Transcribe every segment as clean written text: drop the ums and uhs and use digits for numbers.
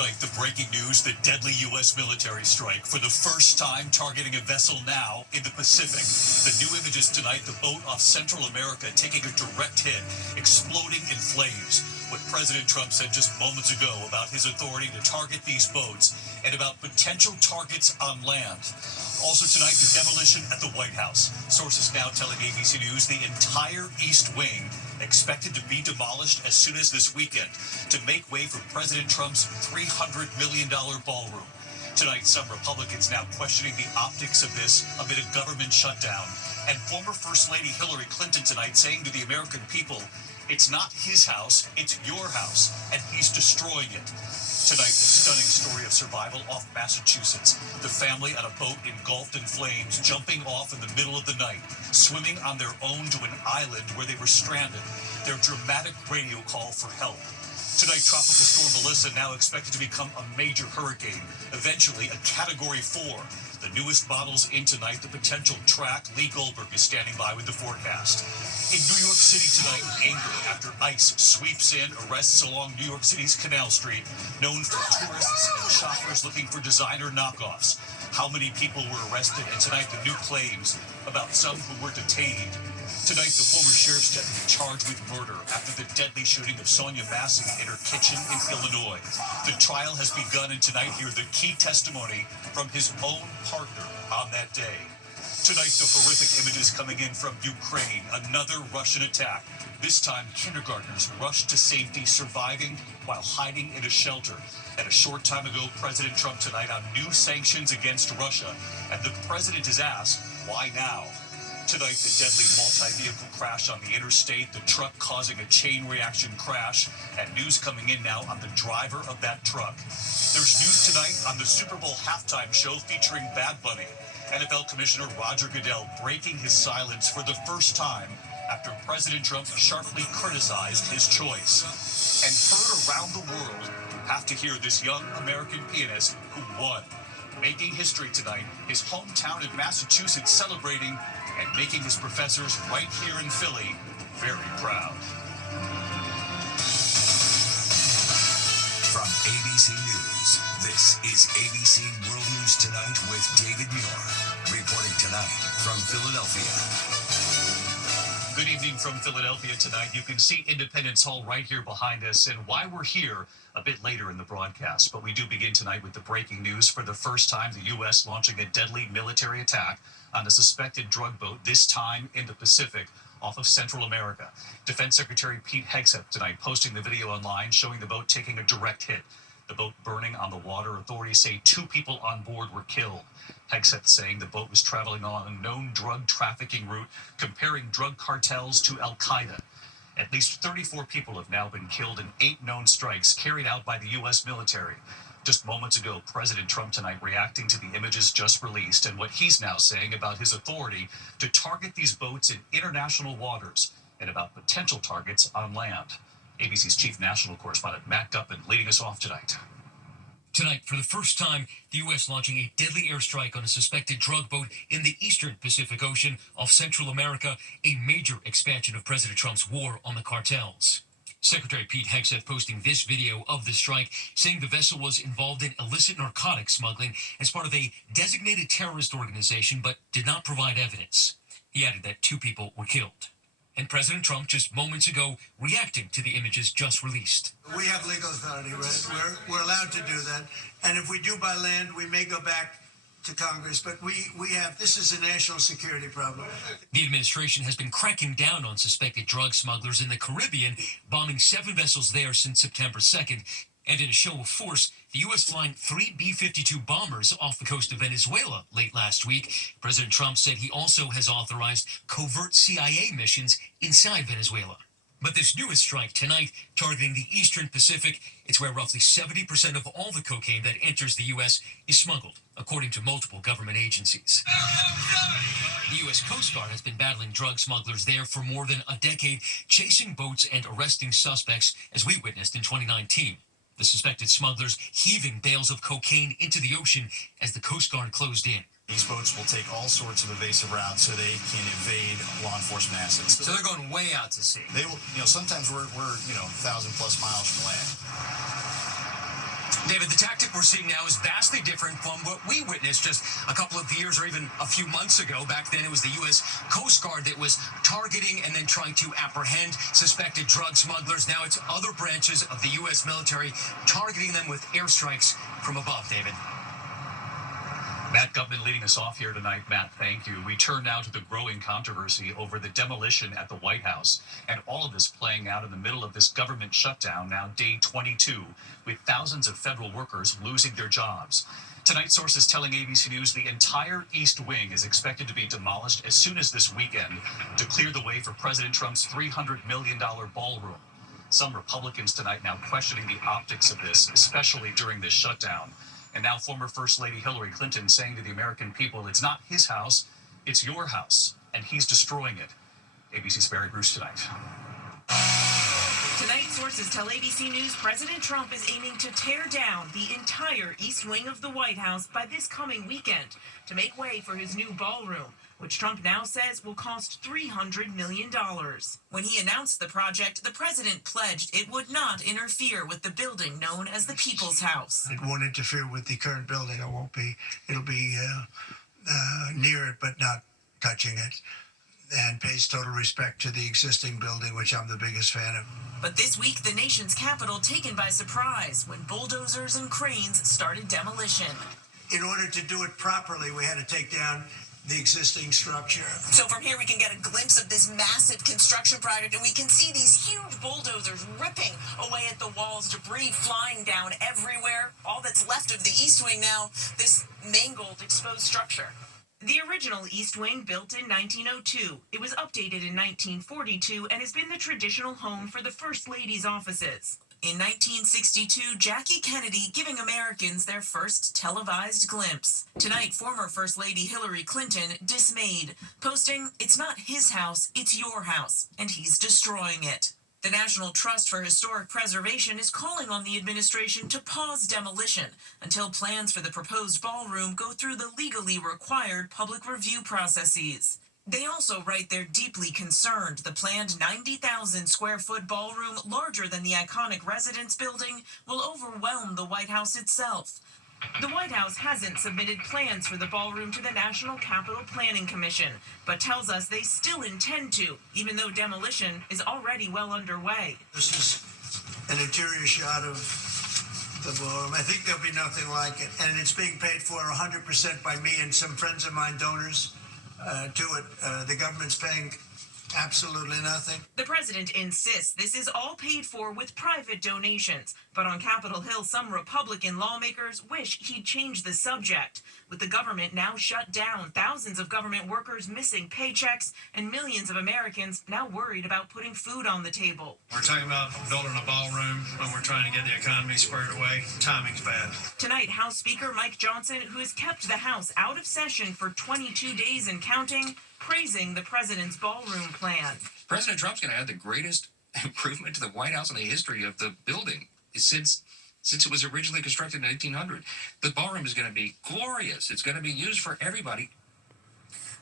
Tonight, the breaking news, the deadly U.S. military strike for the first time targeting a vessel now in the Pacific. The new images tonight, the boat off Central America taking a direct hit, exploding in flames. What President Trump said just moments ago about his authority to target these boats and about potential targets on land. Also tonight, the demolition at the White House. Sources now telling ABC News the entire East Wing expected to be demolished as soon as this weekend to make way for President Trump's $300 million ballroom. Tonight, some Republicans now questioning the optics of this amid a government shutdown. And former First Lady Hillary Clinton tonight saying to the American people, it's not his house, it's your house, and he's destroying it. Tonight, the stunning story of survival off Massachusetts. The family on a boat engulfed in flames, jumping off in the middle of the night, swimming on their own to an island where they were stranded. Their dramatic radio call for help. Tonight, Tropical Storm Melissa now expected to become a major hurricane, eventually a Category 4. The newest models in tonight, the potential track. Lee Goldberg is standing by with the forecast. In New York City tonight, anger after ICE sweeps in arrests along New York City's Canal Street, known for tourists and shoppers looking for designer knockoffs. How many people were arrested? And tonight, the new claims about some who were detained. Tonight, the former sheriff's deputy charged with murder after the deadly shooting of Sonia Massey in her kitchen in Illinois. The trial has begun, and tonight, hear the key testimony from his own partner on that day. Tonight, the horrific images coming in from Ukraine, another Russian attack. This time, kindergartners rushed to safety, surviving while hiding in a shelter. And a short time ago, President Trump tonight on new sanctions against Russia. And the president is asked, why now? Tonight, the deadly multi-vehicle crash on the interstate, the truck causing a chain reaction crash, and news coming in now on the driver of that truck. There's news tonight on the Super Bowl halftime show featuring Bad Bunny. NFL Commissioner Roger Goodell breaking his silence for the first time after President Trump sharply criticized his choice. And heard around the world, you have to hear this young American pianist who won. Making history tonight, his hometown in Massachusetts celebrating and making his professors right here in Philly very proud. From ABC News, this is ABC World News Tonight with David Muir. Reporting tonight from Philadelphia. Good evening from Philadelphia tonight. You can see Independence Hall right here behind us, and why we're here a bit later in the broadcast. But we do begin tonight with the breaking news. For the first time, the U.S. launching a deadly military attack on a suspected drug boat, this time in the Pacific, off of Central America. Defense Secretary Pete Hegseth tonight posting the video online showing the boat taking a direct hit. The boat burning on the water. Authorities say 2 people on board were killed. Hegseth saying the boat was traveling on a known drug trafficking route, comparing drug cartels to Al-Qaeda. At least 34 people have now been killed in 8 known strikes carried out by the U.S. military. Just moments ago, President Trump tonight reacting to the images just released and what he's now saying about his authority to target these boats in international waters and about potential targets on land. ABC's chief national correspondent Matt Gutman leading us off tonight. Tonight, for the first time, the U.S. launching a deadly airstrike on a suspected drug boat in the eastern Pacific Ocean off Central America, a major expansion of President Trump's war on the cartels. Secretary Pete Hegseth posting this video of the strike, saying the vessel was involved in illicit narcotics smuggling as part of a designated terrorist organization, but did not provide evidence. He added that 2 people were killed. And President Trump just moments ago reacting to the images just released. We have legal authority. We're allowed to do that. And if we do by land, we may go back to Congress. But this is a national security problem. The administration has been cracking down on suspected drug smugglers in the Caribbean, bombing 7 vessels there since September 2nd. And in a show of force, the U.S. flying 3 B-52 bombers off the coast of Venezuela late last week. President Trump said he also has authorized covert CIA missions inside Venezuela. But this newest strike tonight, targeting the eastern Pacific, it's where roughly 70% of all the cocaine that enters the U.S. is smuggled, according to multiple government agencies. The U.S. Coast Guard has been battling drug smugglers there for more than a decade, chasing boats and arresting suspects, as we witnessed in 2019. The suspected smugglers heaving bales of cocaine into the ocean as the Coast Guard closed in. These boats will take all sorts of evasive routes so they can evade law enforcement assets. So they're going way out to sea. They will, sometimes we're 1,000+ miles from land. David, the tactic we're seeing now is vastly different from what we witnessed just a couple of years or even a few months ago. Back then, it was the U.S. Coast Guard that was targeting and then trying to apprehend suspected drug smugglers. Now it's other branches of the U.S. military targeting them with airstrikes from above, David. Matt Gutman leading us off here tonight. Matt, thank you. We turn now to the growing controversy over the demolition at the White House, and all of this playing out in the middle of this government shutdown, now day 22, with thousands of federal workers losing their jobs. Tonight, sources telling ABC News the entire East Wing is expected to be demolished as soon as this weekend to clear the way for President Trump's $300 million ballroom. Some Republicans tonight now questioning the optics of this, especially during this shutdown. And now former First Lady Hillary Clinton saying to the American people, it's not his house, it's your house, and he's destroying it. ABC's Barry Bruce tonight. Tonight, sources tell ABC News President Trump is aiming to tear down the entire East Wing of the White House by this coming weekend to make way for his new ballroom, which Trump now says will cost $300 million. When he announced the project, the president pledged it would not interfere with the building known as the People's House. It won't interfere with the current building. It'll be near it, but not touching it, and pays total respect to the existing building, which I'm the biggest fan of. But this week, the nation's capital taken by surprise when bulldozers and cranes started demolition. In order to do it properly, we had to take down the existing structure. So from here, we can get a glimpse of this massive construction project, and we can see these huge bulldozers ripping away at the walls, debris flying down everywhere. All that's left of the East Wing now, this mangled, exposed structure. The original East Wing, built in 1902. It was updated in 1942 and has been the traditional home for the First Lady's offices. In 1962, Jackie Kennedy giving Americans their first televised glimpse. Tonight, former First Lady Hillary Clinton dismayed, posting, "It's not his house, it's your house, and he's destroying it." The National Trust for Historic Preservation is calling on the administration to pause demolition until plans for the proposed ballroom go through the legally required public review processes. They also write they're deeply concerned the planned 90,000 square foot ballroom, larger than the iconic residence building, will overwhelm the White House itself. The White House hasn't submitted plans for the ballroom to the National Capital Planning Commission, but tells us they still intend to, even though demolition is already well underway. This is an interior shot of the ballroom. I think there'll be nothing like it, and it's being paid for 100% by me and some friends of mine, donors to it. The government's paying absolutely nothing. The president insists this is all paid for with private donations, but on Capitol Hill, some Republican lawmakers wish he'd change the subject. With the government now shut down, thousands of government workers missing paychecks, and millions of Americans now worried about putting food on the table. We're talking about building a ballroom when we're trying to get the economy squared away. Timing's bad. Tonight, House Speaker Mike Johnson, who has kept the House out of session for 22 days and counting, praising the president's ballroom plan. President Trump's going to add the greatest improvement to the White House in the history of the building since it was originally constructed in 1800. The ballroom is going to be glorious. It's going to be used for everybody.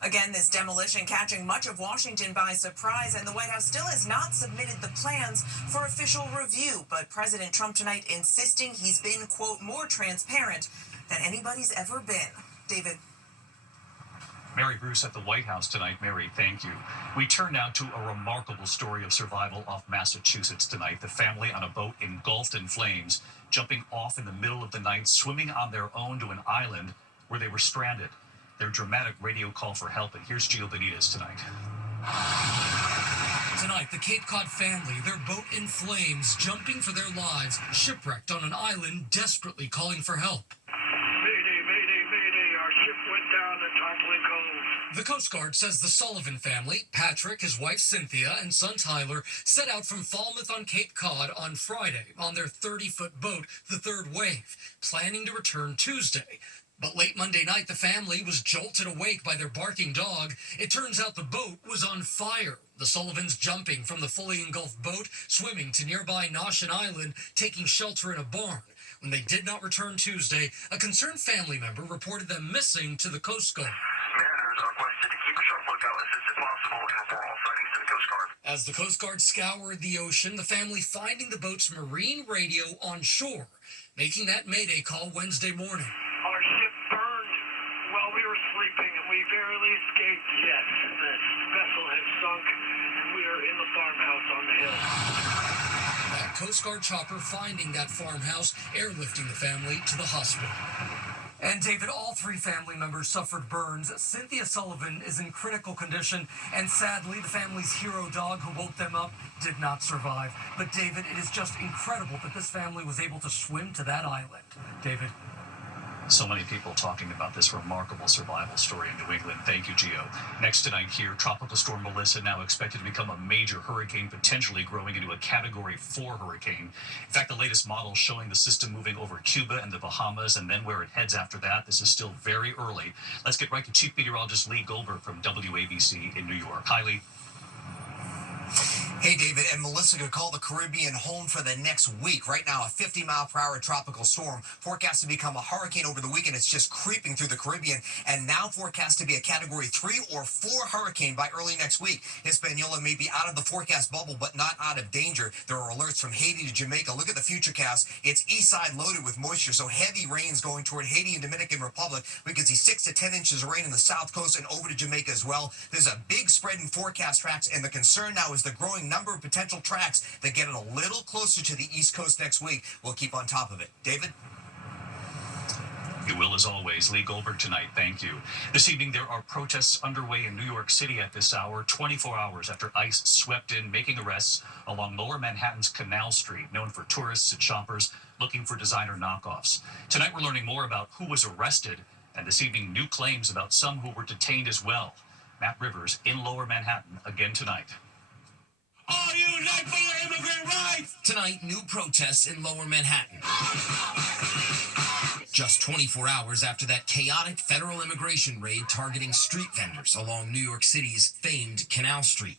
Again, this demolition catching much of Washington by surprise, and the White House still has not submitted the plans for official review. But President Trump tonight insisting he's been, quote, more transparent than anybody's ever been. David. Mary Bruce at the White House tonight. Mary, thank you. We turn now to a remarkable story of survival off Massachusetts tonight. The family on a boat engulfed in flames, jumping off in the middle of the night, swimming on their own to an island where they were stranded. Their dramatic radio call for help, and here's Gio Benitez tonight. Tonight, the Cape Cod family, their boat in flames, jumping for their lives, shipwrecked on an island, desperately calling for help. Mayday, mayday, mayday, our ship went down at Tarplin Cove. The Coast Guard says the Sullivan family, Patrick, his wife Cynthia, and son Tyler, set out from Falmouth on Cape Cod on Friday on their 30-foot boat, the Third Wave, planning to return Tuesday. But late Monday night, the family was jolted awake by their barking dog. It turns out the boat was on fire. The Sullivans jumping from the fully engulfed boat, swimming to nearby Noshin Island, taking shelter in a barn. When they did not return Tuesday, a concerned family member reported them missing to the Coast Guard. Mariners are requested to keep a sharp lookout as this is possible and for all sightings to the Coast Guard. As the Coast Guard scoured the ocean, the family finding the boat's marine radio on shore, making that mayday call Wednesday morning. Our ship burned while we were sleeping, and we barely escaped. Yes, the vessel had sunk, and we are in the farmhouse on the hill. That Coast Guard chopper finding that farmhouse, airlifting the family to the hospital. And David, all three family members suffered burns. Cynthia Sullivan is in critical condition, and sadly, the family's hero dog who woke them up did not survive. But David, it is just incredible that this family was able to swim to that island. David. So many people talking about this remarkable survival story in New England. Thank you, Gio. Next tonight here, Tropical Storm Melissa now expected to become a major hurricane, potentially growing into a Category 4 hurricane. In fact, the latest model showing the system moving over Cuba and the Bahamas and then where it heads after that. This is still very early. Let's get right to Chief Meteorologist Lee Goldberg from WABC in New York. Hi, Lee. Hey, David, and Melissa could call the Caribbean home for the next week. Right now, a 50-mile-per-hour tropical storm forecast to become a hurricane over the weekend. It's just creeping through the Caribbean, and now forecast to be a Category 3 or 4 hurricane by early next week. Hispaniola may be out of the forecast bubble, but not out of danger. There are alerts from Haiti to Jamaica. Look at the futurecast. It's east side loaded with moisture, so heavy rains going toward Haiti and Dominican Republic. We could see 6 to 10 inches of rain in the south coast and over to Jamaica as well. There's a big spread in forecast tracks, and the concern now is the growing number of potential tracks that get it a little closer to the East Coast next week. We'll keep on top of it. David? You will, as always. Lee Goldberg tonight. Thank you. This evening, there are protests underway in New York City at this hour, 24 hours after ICE swept in, making arrests along Lower Manhattan's Canal Street, known for tourists and shoppers looking for designer knockoffs. Tonight, we're learning more about who was arrested, and this evening, new claims about some who were detained as well. Matt Rivers in Lower Manhattan again tonight. All unite for your immigrant rights! Tonight, new protests in Lower Manhattan. Just 24 hours after that chaotic federal immigration raid targeting street vendors along New York City's famed Canal Street.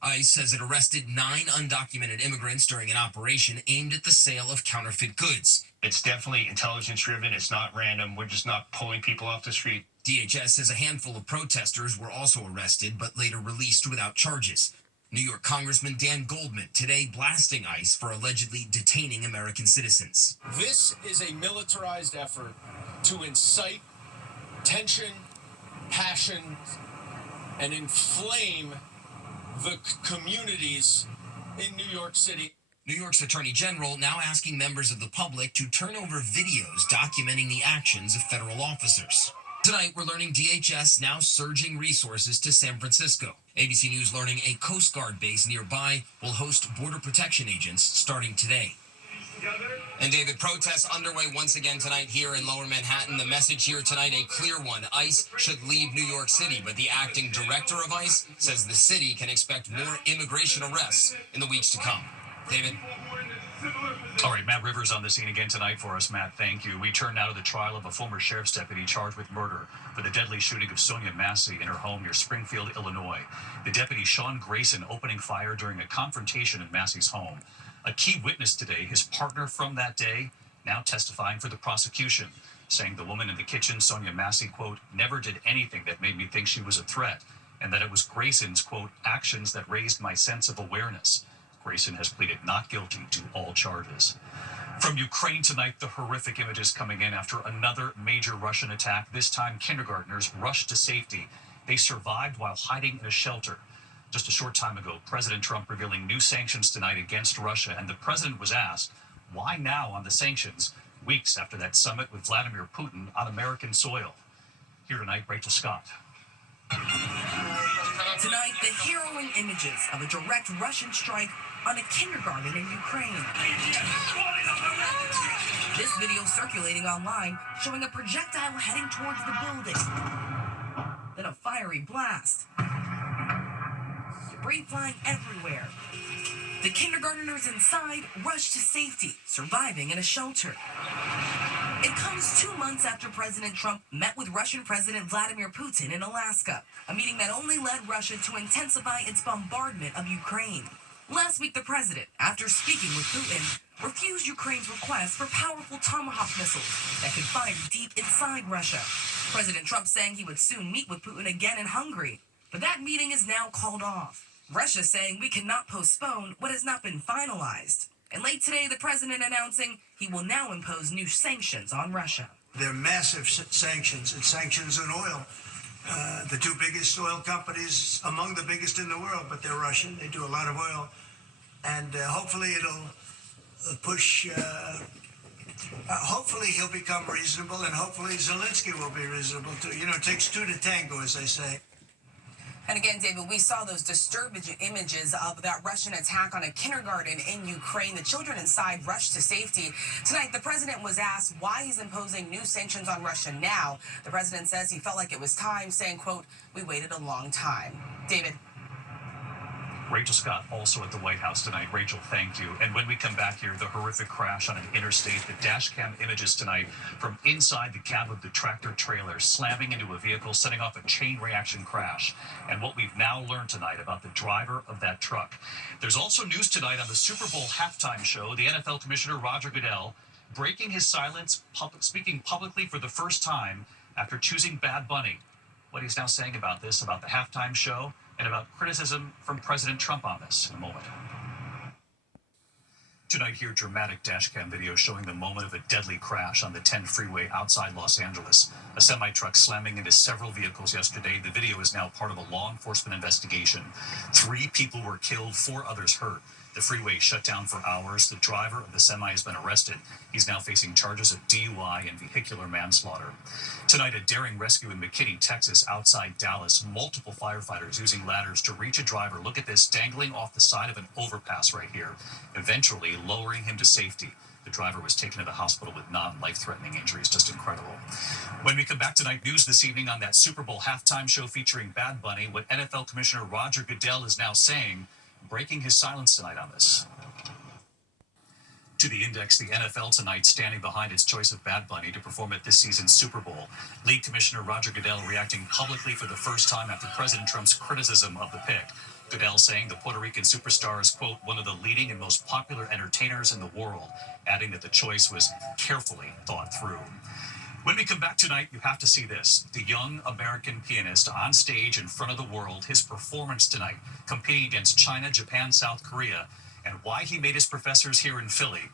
ICE says it arrested 9 undocumented immigrants during an operation aimed at the sale of counterfeit goods. It's definitely intelligence-driven. It's not random. We're just not pulling people off the street. DHS says a handful of protesters were also arrested, but later released without charges. New York Congressman Dan Goldman today blasting ICE for allegedly detaining American citizens. This is a militarized effort to incite tension, passion, and inflame the communities in New York City. New York's Attorney General now asking members of the public to turn over videos documenting the actions of federal officers. Tonight, we're learning DHS now surging resources to San Francisco. ABC News learning a Coast Guard base nearby will host border protection agents starting today. And David, protests underway once again tonight here in Lower Manhattan. The message here tonight, a clear one. ICE should leave New York City, but the acting director of ICE says the city can expect more immigration arrests in the weeks to come. David? All right, Matt Rivers on the scene again tonight for us. Matt, thank you. We turn now to the trial of a former sheriff's deputy charged with murder for the deadly shooting of Sonia Massey in her home near Springfield, Illinois. The deputy, Sean Grayson, opening fire during a confrontation in Massey's home. A key witness today, his partner from that day, now testifying for the prosecution, saying the woman in the kitchen, Sonia Massey, quote, never did anything that made me think she was a threat, and that it was Grayson's, quote, actions that raised my sense of awareness. Grayson has pleaded not guilty to all charges. From Ukraine tonight, the horrific images coming in after another major Russian attack. This time, kindergartners rushed to safety. They survived while hiding in a shelter. Just a short time ago, President Trump revealing new sanctions tonight against Russia, and the president was asked, why now on the sanctions, weeks after that summit with Vladimir Putin on American soil? Here tonight, Rachel Scott. Tonight, the harrowing images of a direct Russian strike on a kindergarten in Ukraine. This video circulating online showing a projectile heading towards the building. Then a fiery blast. Debris flying everywhere. The kindergartners inside rushed to safety, surviving in a shelter. It comes 2 months after President Trump met with Russian President Vladimir Putin in Alaska, a meeting that only led Russia to intensify its bombardment of Ukraine. Last week, the president, after speaking with Putin, refused Ukraine's request for powerful Tomahawk missiles that could fire deep inside Russia. President Trump saying he would soon meet with Putin again in Hungary, but that meeting is now called off. Russia saying we cannot postpone what has not been finalized. And late today, the president announcing he will now impose new sanctions on Russia. They're massive sanctions. It's sanctions on oil. The two biggest oil companies, among the biggest in the world, but they're Russian. They do a lot of oil. And hopefully it'll push, hopefully he'll become reasonable, and hopefully Zelensky will be reasonable too. You know, it takes two to tango, as they say. And again, David, we saw those disturbing images of that Russian attack on a kindergarten in Ukraine. The children inside rushed to safety. Tonight, the president was asked why he's imposing new sanctions on Russia now. The president says he felt like it was time, saying, quote, "We waited a long time." David. Rachel Scott also at the White House tonight. Rachel, thank you. And when we come back here, the horrific crash on an interstate, the dash cam images tonight from inside the cab of the tractor trailer, slamming into a vehicle, setting off a chain reaction crash. And what we've now learned tonight about the driver of that truck. There's also news tonight on the Super Bowl halftime show. The NFL Commissioner Roger Goodell breaking his silence, speaking publicly for the first time after choosing Bad Bunny. What he's now saying about this, about the halftime show, and about criticism from President Trump on this in a moment. Tonight here, dramatic dashcam video showing the moment of a deadly crash on the 10 freeway outside Los Angeles. A semi-truck slamming into several vehicles yesterday. The video is now part of a law enforcement investigation. 3 people were killed, 4 others hurt. The freeway shut down for hours. The driver of the semi has been arrested. He's now facing charges of DUI and vehicular manslaughter. Tonight, a daring rescue in McKinney, Texas, outside Dallas. Multiple firefighters using ladders to reach a driver. Look at this, dangling off the side of an overpass right here, eventually lowering him to safety. The driver was taken to the hospital with non-life-threatening injuries. Just incredible. When we come back tonight, news this evening on that Super Bowl halftime show featuring Bad Bunny, what NFL Commissioner Roger Goodell is now saying, breaking his silence tonight on this. To the index, the NFL tonight standing behind its choice of Bad Bunny to perform at this season's Super Bowl. League Commissioner Roger Goodell reacting publicly for the first time after President Trump's criticism of the pick. Goodell saying the Puerto Rican superstar is, quote, one of the leading and most popular entertainers in the world, adding that the choice was carefully thought through. When we come back tonight, you have to see this. The young American pianist on stage in front of the world, his performance tonight, competing against China, Japan, South Korea, and why he made his professors here in Philly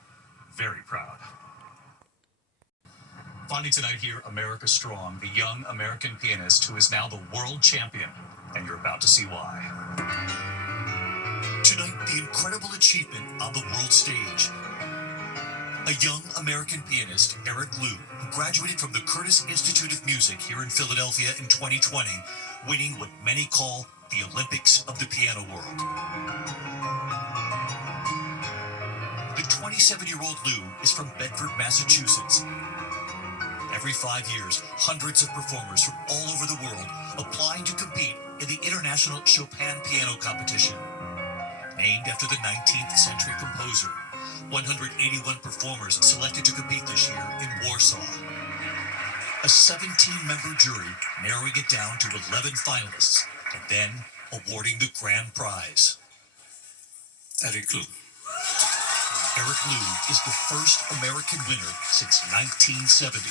very proud. Finally tonight here, America Strong, the young American pianist who is now the world champion, and you're about to see why. Tonight, the incredible achievement on the world stage. A young American pianist, Eric Liu, who graduated from the Curtis Institute of Music here in Philadelphia in 2020, winning what many call the Olympics of the piano world. The 27-year-old Liu is from Bedford, Massachusetts. Every 5 years, hundreds of performers from all over the world applying to compete in the International Chopin Piano Competition. Named after the 19th century composer, 181 performers selected to compete this year in Warsaw. A 17-member jury narrowing it down to 11 finalists and then awarding the grand prize. Eric Liu. Eric Liu is the first American winner since 1970.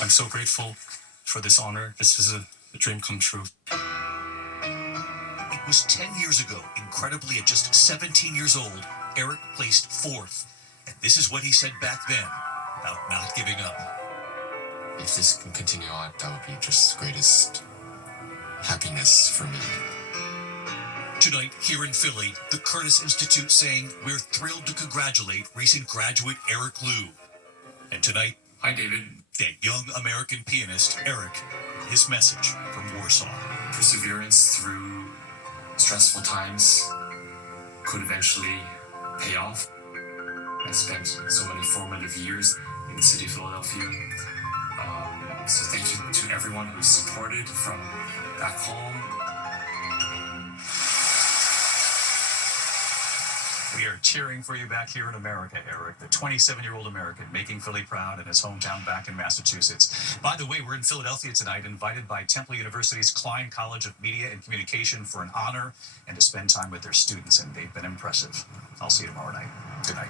I'm so grateful for this honor. This is a dream come true. It was 10 years ago, incredibly at just 17 years old, Eric placed 4th. And this is what he said back then about not giving up. If this can continue on, that would be just the greatest happiness for me. Tonight, here in Philly, the Curtis Institute saying we're thrilled to congratulate recent graduate Eric Liu. And tonight, hi, David. That young American pianist, Eric, his message from Warsaw. Perseverance through stressful times could eventually pay off. I spent so many formative years in the city of Philadelphia. So thank you to everyone who supported from back home. We are cheering for you back here in America, Eric, the 27-year-old American making Philly proud in his hometown back in Massachusetts. By the way, we're in Philadelphia tonight, invited by Temple University's Klein College of Media and Communication for an honor and to spend time with their students, and they've been impressive. I'll see you tomorrow night. Good night.